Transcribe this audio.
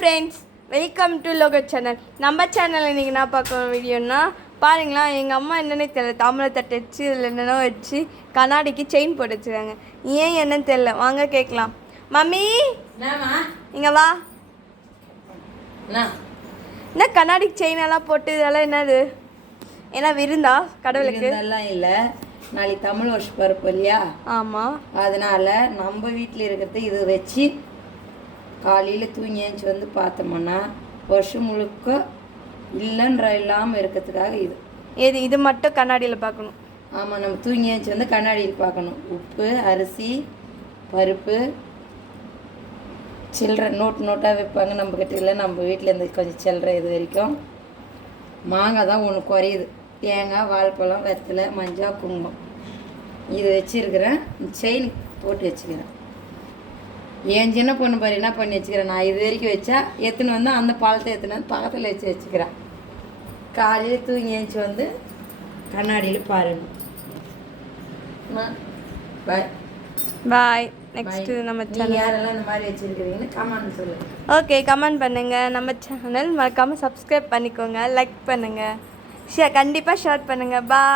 Friends, welcome to logo channel. நம்ம சேனலில் இன்றைக்கி நான் பார்க்குற வீடியோன்னா பாருங்களா, எங்கள் அம்மா என்னென்னு தெரியல, தாமிரத்தட்டை வச்சு இதில் என்னென்னோ வச்சு கண்ணாடிக்கு செயின் போட்டு வச்சுருக்காங்க. ஏன் என்னன்னு தெரியல, வாங்க கேட்கலாம். மம்மி இங்கே வா. என்ன கண்ணாடிக்கு செயின் எல்லாம் போட்டு இதெல்லாம் என்னது? ஏன்னா விருந்தா கடவுளுக்கு? அதெல்லாம் இல்லை, நாளைக்கு தமிழ் வருஷம் பருப்பு இல்லையா? ஆமாம், அதனால் நம்ம வீட்டில் இருக்கிறது இது வச்சு காலையில் தூங்கி ஏஞ்சி வந்து பார்த்தோம்னா வருஷம் முழுக்க இல்லைன்ற இல்லாமல் இருக்கிறதுக்காக இது இது மட்டும் கண்ணாடியில் பார்க்கணும். ஆமாம், நம்ம தூங்கி ஏஞ்சி வந்து கண்ணாடியில் பார்க்கணும். உப்பு, அரிசி, பருப்பு, சில்லறை நோட்டாக வைப்பாங்க நம்ம கிட்ட. இல்லை, நம்ம வீட்டில் இருந்து கொஞ்சம் சில்லறை இது வரைக்கும். மாங்காய் தான் ஒன்று குறையுது. தேங்காய், வாழைப்பழம், வெத்தலை, மஞ்சள், குங்குமம் இது வச்சுருக்கிறேன். செயின் போட்டு வச்சுக்கிறேன். என் சின்ன பொண்ணு பாரு என்ன பண்ணி வச்சுக்கிறேன். நான் இது வரைக்கும் வச்சா எத்துன்னு வந்து அந்த பாலத்தை எத்துன்னு வந்து பக்கத்தில் வச்சுக்கிறேன். காலையில் தூங்கி ஏஞ்சி வந்து கண்ணாடியில் பாருங்க. பாய் பாய். நெக்ஸ்ட் நம்ம சேனல் யாரெல்லாம் இந்த மாதிரி வச்சுருக்கிறீங்கன்னு கமெண்ட் சொல்லுங்கள். ஓகே, கமெண்ட் பண்ணுங்கள். நம்ம சேனல் மறக்காமல் சப்ஸ்கிரைப் பண்ணிக்கோங்க, லைக் பண்ணுங்கள், கண்டிப்பாக ஷேர் பண்ணுங்கள். பாய்.